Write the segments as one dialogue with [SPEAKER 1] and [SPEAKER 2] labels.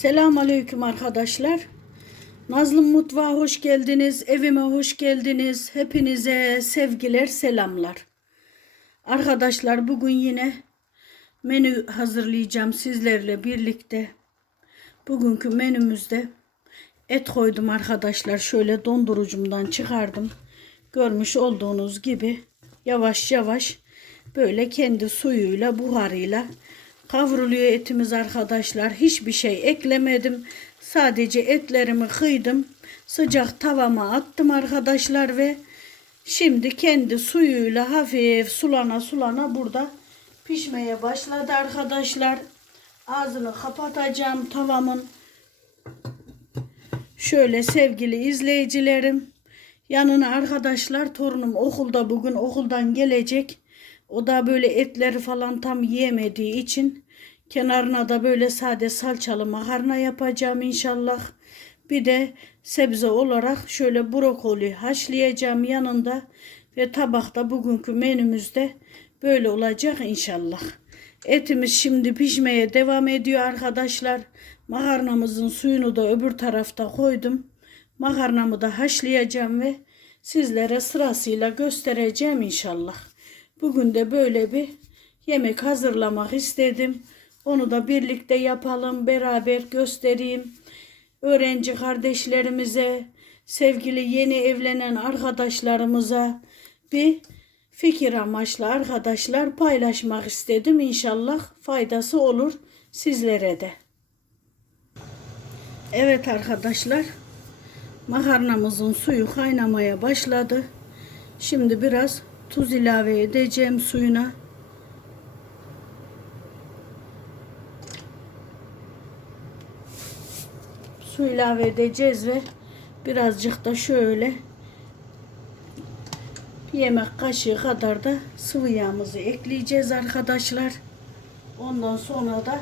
[SPEAKER 1] Selamünaleyküm arkadaşlar. Nazlı Mutfağa hoş geldiniz. Evime hoş geldiniz. Hepinize sevgiler, selamlar. Arkadaşlar bugün yine menü hazırlayacağım sizlerle birlikte. Bugünkü menümüzde et koydum arkadaşlar. Şöyle dondurucumdan çıkardım. Görmüş olduğunuz gibi yavaş yavaş böyle kendi suyuyla, buharıyla kavruluyor etimiz arkadaşlar. Hiçbir şey eklemedim. Sadece etlerimi kıydım. Sıcak tavama attım arkadaşlar ve şimdi kendi suyuyla hafif sulana sulana burada pişmeye başladı arkadaşlar. Ağzını kapatacağım tavamın. Şöyle sevgili izleyicilerim. Yanına arkadaşlar torunum okulda bugün okuldan gelecek. O da böyle etleri falan tam yiyemediği için kenarına da böyle sade salçalı makarna yapacağım inşallah. Bir de sebze olarak şöyle brokoli haşlayacağım yanında ve tabakta bugünkü menümüzde böyle olacak inşallah. Etimiz şimdi pişmeye devam ediyor arkadaşlar. Makarnamızın suyunu da öbür tarafta koydum. Makarnamı da haşlayacağım ve sizlere sırasıyla göstereceğim inşallah. Bugün de böyle bir yemek hazırlamak istedim. Onu da birlikte yapalım, beraber göstereyim. Öğrenci kardeşlerimize, sevgili yeni evlenen arkadaşlarımıza bir fikir amaçlı arkadaşlar paylaşmak istedim. İnşallah faydası olur sizlere de. Evet arkadaşlar, makarnamızın suyu kaynamaya başladı. Şimdi biraz tuz ilave edeceğim suyuna. Su ilave edeceğiz ve birazcık da şöyle bir yemek kaşığı kadar da sıvı yağımızı ekleyeceğiz arkadaşlar. Ondan sonra da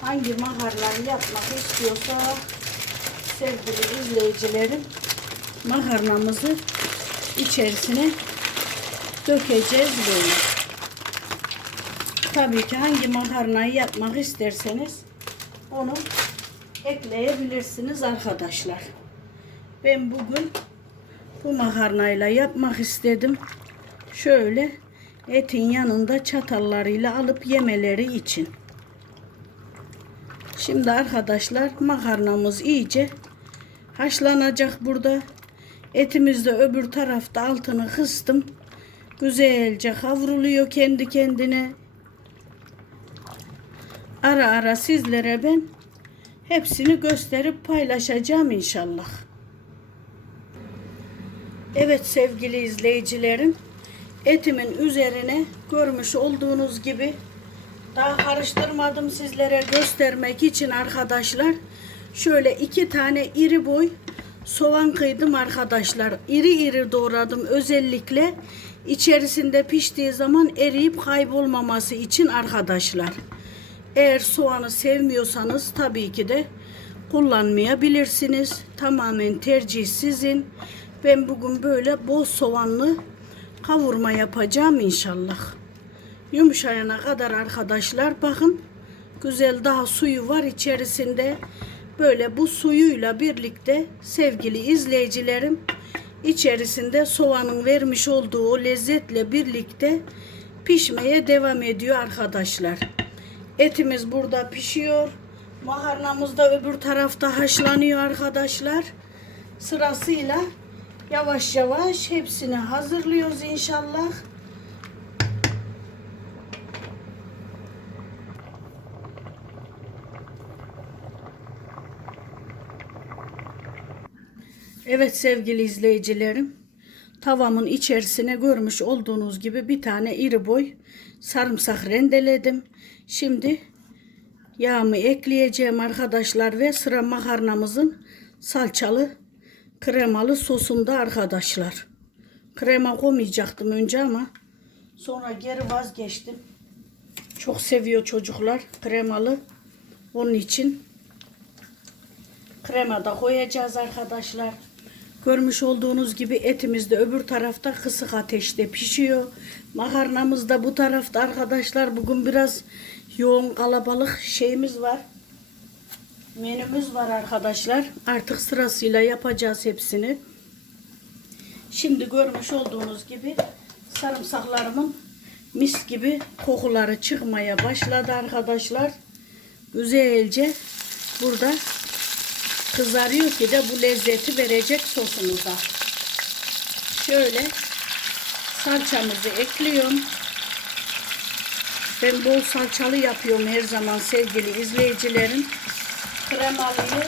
[SPEAKER 1] hangi makarnayı yapmak istiyorsa sevgili izleyicilerim makarnamızı içerisine dökeceğiz böyle. Tabii ki hangi makarnayı yapmak isterseniz onu ekleyebilirsiniz arkadaşlar. Ben bugün bu makarnayla yapmak istedim. Şöyle etin yanında çatallarıyla alıp yemeleri için. Şimdi arkadaşlar makarnamız iyice haşlanacak burada. Etimiz de öbür tarafta altını kıstım. Güzelce kavruluyor kendi kendine. Ara ara sizlere ben hepsini gösterip paylaşacağım inşallah. Evet sevgili izleyicilerim. Etimin üzerine görmüş olduğunuz gibi daha karıştırmadım sizlere göstermek için arkadaşlar. Şöyle iki tane iri boy soğan kıydım arkadaşlar. İri iri doğradım özellikle içerisinde piştiği zaman eriyip kaybolmaması için arkadaşlar. Eğer soğanı sevmiyorsanız tabii ki de kullanmayabilirsiniz. Tamamen tercih sizin. Ben bugün böyle bol soğanlı kavurma yapacağım inşallah. Yumuşayana kadar arkadaşlar bakın güzel daha suyu var içerisinde. Böyle bu suyuyla birlikte sevgili izleyicilerim içerisinde soğanın vermiş olduğu o lezzetle birlikte pişmeye devam ediyor arkadaşlar. Etimiz burada pişiyor. Makarnamız da öbür tarafta haşlanıyor arkadaşlar. Sırasıyla yavaş yavaş hepsini hazırlıyoruz inşallah. Evet sevgili izleyicilerim. Tavamın içerisine görmüş olduğunuz gibi bir tane iri boy sarımsak rendeledim. Şimdi yağımı ekleyeceğim arkadaşlar ve sıra makarnamızın salçalı kremalı sosunda arkadaşlar. Krema koymayacaktım önce ama sonra geri vazgeçtim. Çok seviyor çocuklar kremalı. Onun için krema da koyacağız arkadaşlar. Görmüş olduğunuz gibi etimiz de öbür tarafta kısık ateşte pişiyor. Makarnamız da bu tarafta arkadaşlar. Bugün biraz yoğun kalabalık şeyimiz var. menümüz var arkadaşlar. Artık sırasıyla yapacağız hepsini. Şimdi görmüş olduğunuz gibi sarımsaklarımın mis gibi kokuları çıkmaya başladı arkadaşlar. Güzelce burada kızarıyor ki de bu lezzeti verecek sosumuza. Şöyle salçamızı ekliyorum. Ben bol salçalı yapıyorum her zaman sevgili izleyicilerim. Kremalıyı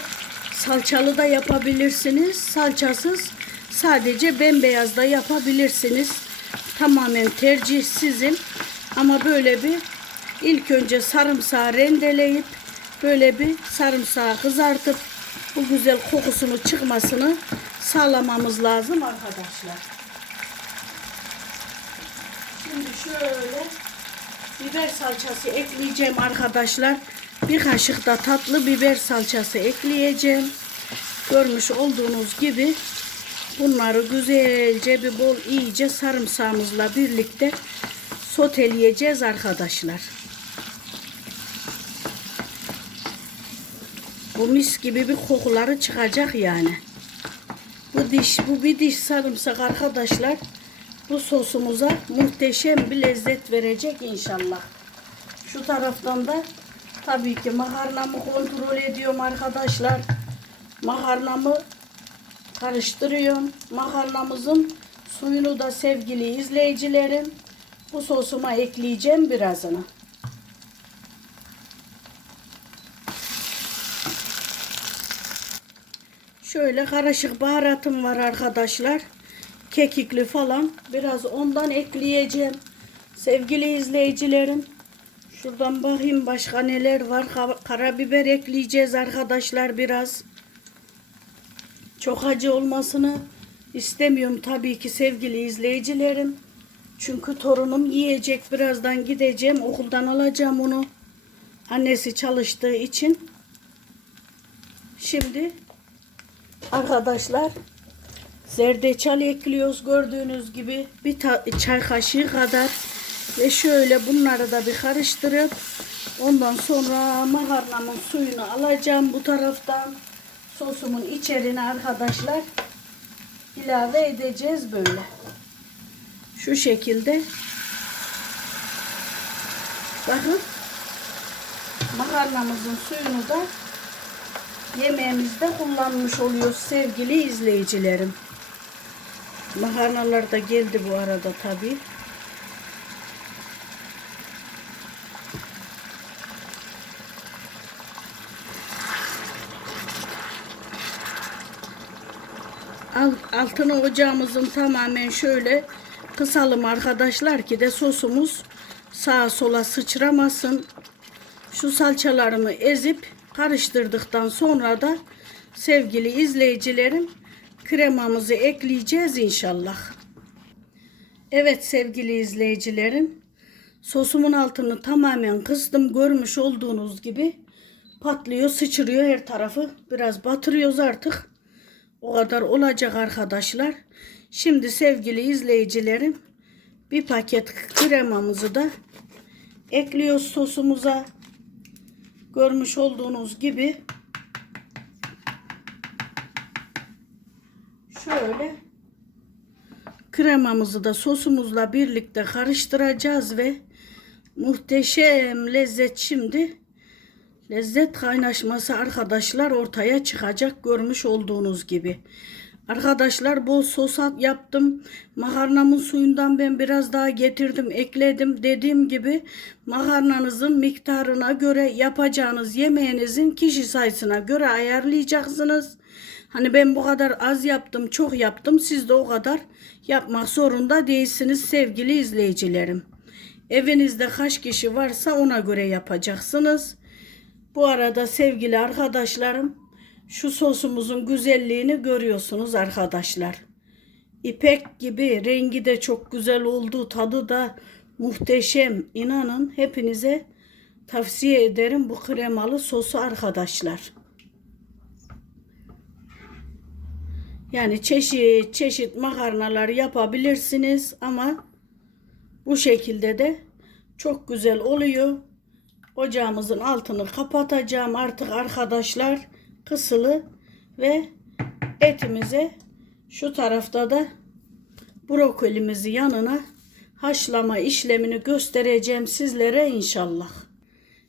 [SPEAKER 1] salçalı da yapabilirsiniz. Salçasız sadece bembeyaz da yapabilirsiniz. Tamamen tercih sizin. Ama böyle bir ilk önce sarımsağı rendeleyip böyle bir sarımsağı kızartıp bu güzel kokusunu çıkmasını sağlamamız lazım arkadaşlar. Şimdi şöyle biber salçası ekleyeceğim arkadaşlar. Bir kaşık da tatlı biber salçası ekleyeceğim. Görmüş olduğunuz gibi bunları güzelce bir bol iyice sarımsağımızla birlikte soteleyeceğiz arkadaşlar. Bu mis gibi bir kokuları çıkacak yani. Bu diş, bu bir diş sarımsak arkadaşlar. Bu sosumuza muhteşem bir lezzet verecek inşallah. Şu taraftan da tabii ki makarnamı kontrol ediyorum arkadaşlar. Makarnamı karıştırıyorum. Makarnamızın suyunu da sevgili izleyicilerim bu sosuma ekleyeceğim birazını. Şöyle karışık baharatım var arkadaşlar. Kekikli falan. Biraz ondan ekleyeceğim. Sevgili izleyicilerim. Şuradan bakayım başka neler var. Ka- Karabiber ekleyeceğiz arkadaşlar biraz. Çok acı olmasını istemiyorum tabii ki sevgili izleyicilerim. Çünkü torunum yiyecek. Birazdan gideceğim. Okuldan alacağım onu. Annesi çalıştığı için. Şimdi Arkadaşlar zerdeçal ekliyoruz gördüğünüz gibi. Bir çay kaşığı kadar. Ve şöyle bunları da bir karıştırıp ondan sonra makarnamın suyunu alacağım bu taraftan. Sosumun içerine arkadaşlar ilave edeceğiz böyle. Şu şekilde. Bakın makarnamızın suyunu da yemeğimizde kullanmış oluyoruz sevgili izleyicilerim. Makarnalar da geldi bu arada tabi. Altını ocağımızın tamamen şöyle kısalım arkadaşlar ki de sosumuz sağa sola sıçramasın. Şu salçalarımı ezip karıştırdıktan sonra da sevgili izleyicilerim kremamızı ekleyeceğiz inşallah. Evet sevgili izleyicilerim sosumun altını tamamen kıstım. Görmüş olduğunuz gibi patlıyor sıçrıyor her tarafı. Biraz batırıyoruz artık. O kadar olacak arkadaşlar. Şimdi sevgili izleyicilerim bir paket kremamızı da ekliyoruz sosumuza görmüş olduğunuz gibi şöyle kremamızı da sosumuzla birlikte karıştıracağız ve muhteşem lezzet şimdi lezzet kaynaşması arkadaşlar ortaya çıkacak görmüş olduğunuz gibi. Arkadaşlar bol sos yaptım. Makarnamın suyundan ben biraz daha getirdim, ekledim. Dediğim gibi makarnanızın miktarına göre yapacağınız yemeğinizin kişi sayısına göre ayarlayacaksınız. Hani ben bu kadar az yaptım, çok yaptım. Siz de o kadar yapmak zorunda değilsiniz sevgili izleyicilerim. Evinizde kaç kişi varsa ona göre yapacaksınız. Bu arada sevgili arkadaşlarım şu sosumuzun güzelliğini görüyorsunuz arkadaşlar. İpek gibi rengi de çok güzel oldu. Tadı da muhteşem. İnanın hepinize tavsiye ederim bu kremalı sosu arkadaşlar. Yani çeşit çeşit makarnalar yapabilirsiniz ama bu şekilde de çok güzel oluyor. ocağımızın altını kapatacağım artık arkadaşlar kısılı ve etimize şu tarafta da brokolimizi yanına haşlama işlemini göstereceğim sizlere inşallah.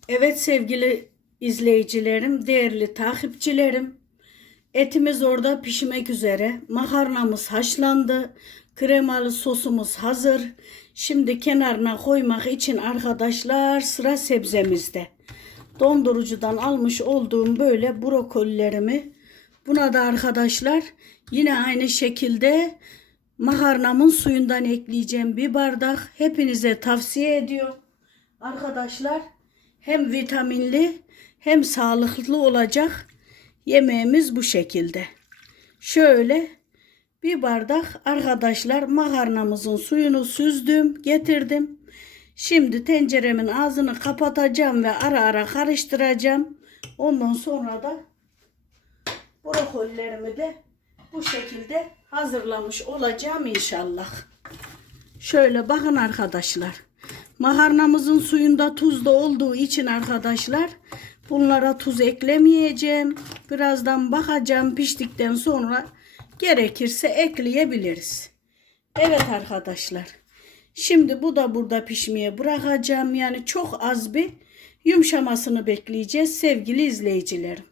[SPEAKER 1] Evet sevgili izleyicilerim, değerli takipçilerim. Etimiz orada pişmek üzere. Makarnamız haşlandı. Kremalı sosumuz hazır. Şimdi kenarına koymak için arkadaşlar sıra sebzemizde. Dondurucudan almış olduğum böyle brokolilerimi buna da arkadaşlar yine aynı şekilde makarnamın suyundan ekleyeceğim bir bardak. Hepinize tavsiye ediyorum. Arkadaşlar hem vitaminli hem sağlıklı olacak yemeğimiz bu şekilde. Şöyle bir bardak arkadaşlar makarnamızın suyunu süzdüm, getirdim. Şimdi tenceremin ağzını kapatacağım ve ara ara karıştıracağım. Ondan sonra da brokolilerimi de bu şekilde hazırlamış olacağım inşallah. Şöyle bakın arkadaşlar. Makarnamızın suyunda tuzda olduğu için arkadaşlar bunlara tuz eklemeyeceğim. Birazdan bakacağım piştikten sonra gerekirse ekleyebiliriz. Evet arkadaşlar. Şimdi bu da burada pişmeye bırakacağım. Yani çok az bir yumuşamasını bekleyeceğiz sevgili izleyicilerim.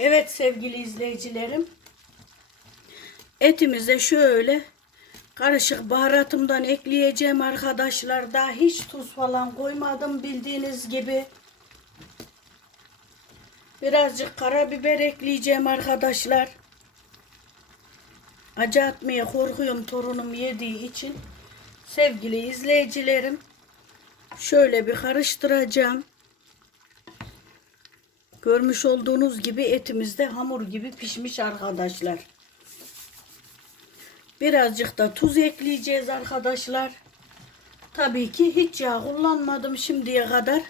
[SPEAKER 1] Evet sevgili izleyicilerim. Etimize şöyle karışık baharatımdan ekleyeceğim arkadaşlar. Daha hiç tuz falan koymadım bildiğiniz gibi. Birazcık karabiber ekleyeceğim arkadaşlar. Acı atmaya korkuyorum torunum yediği için. Sevgili izleyicilerim. Şöyle bir karıştıracağım. Görmüş olduğunuz gibi etimiz de hamur gibi pişmiş arkadaşlar. Birazcık da tuz ekleyeceğiz arkadaşlar. Tabii ki hiç yağ kullanmadım şimdiye kadar.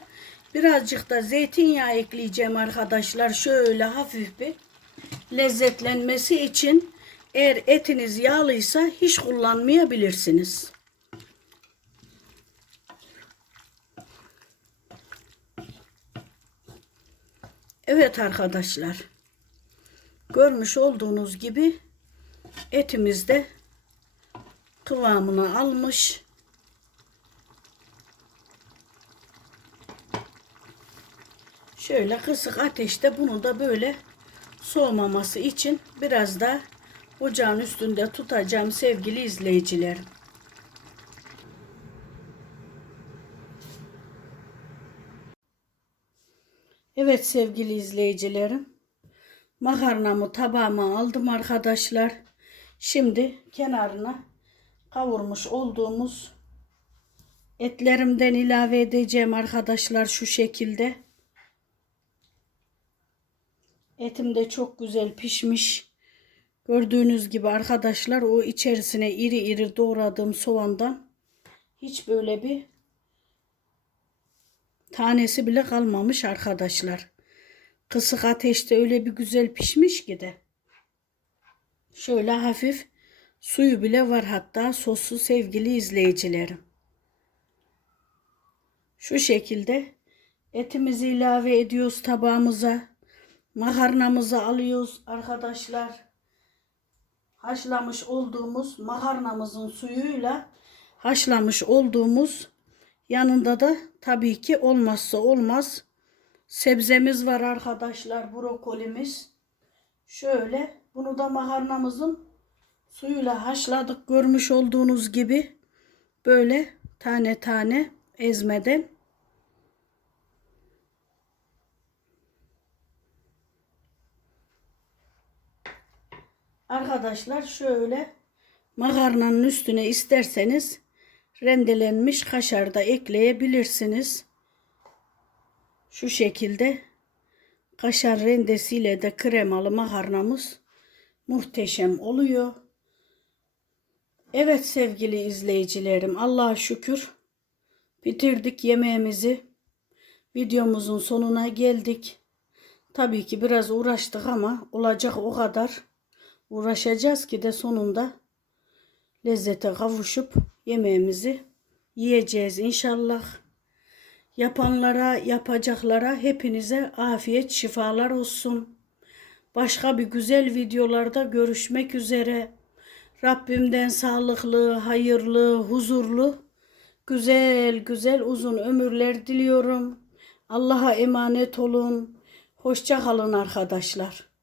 [SPEAKER 1] Birazcık da zeytinyağı ekleyeceğim arkadaşlar. Şöyle hafif bir lezzetlenmesi için eğer etiniz yağlıysa hiç kullanmayabilirsiniz. Evet arkadaşlar. Görmüş olduğunuz gibi etimiz de kıvamını almış. Şöyle kısık ateşte bunu da böyle soğumaması için biraz da ocağın üstünde tutacağım sevgili izleyicilerim. Evet sevgili izleyicilerim. Makarnamı tabağıma aldım arkadaşlar. Şimdi kenarına kavurmuş olduğumuz etlerimden ilave edeceğim arkadaşlar şu şekilde. Etim de çok güzel pişmiş. Gördüğünüz gibi arkadaşlar o içerisine iri iri doğradığım soğandan hiç böyle bir tanesi bile kalmamış arkadaşlar. Kısık ateşte öyle bir güzel pişmiş ki de. Şöyle hafif suyu bile var hatta soslu sevgili izleyicilerim. Şu şekilde etimizi ilave ediyoruz tabağımıza. Makarnamızı alıyoruz arkadaşlar. Haşlamış olduğumuz makarnamızın suyuyla haşlamış olduğumuz yanında da tabii ki olmazsa olmaz sebzemiz var arkadaşlar brokolimiz. Şöyle bunu da makarnamızın suyuyla haşladık görmüş olduğunuz gibi böyle tane tane ezmeden Arkadaşlar şöyle makarnanın üstüne isterseniz rendelenmiş kaşar da ekleyebilirsiniz. Şu şekilde kaşar rendesiyle de kremalı makarnamız muhteşem oluyor. Evet sevgili izleyicilerim Allah'a şükür bitirdik yemeğimizi. Videomuzun sonuna geldik. Tabii ki biraz uğraştık ama olacak o kadar uğraşacağız ki de sonunda lezzete kavuşup yemeğimizi yiyeceğiz inşallah. Yapanlara, yapacaklara hepinize afiyet, şifalar olsun. Başka bir güzel videolarda görüşmek üzere. Rabbimden sağlıklı, hayırlı, huzurlu, güzel güzel uzun ömürler diliyorum. Allah'a emanet olun. Hoşça kalın arkadaşlar.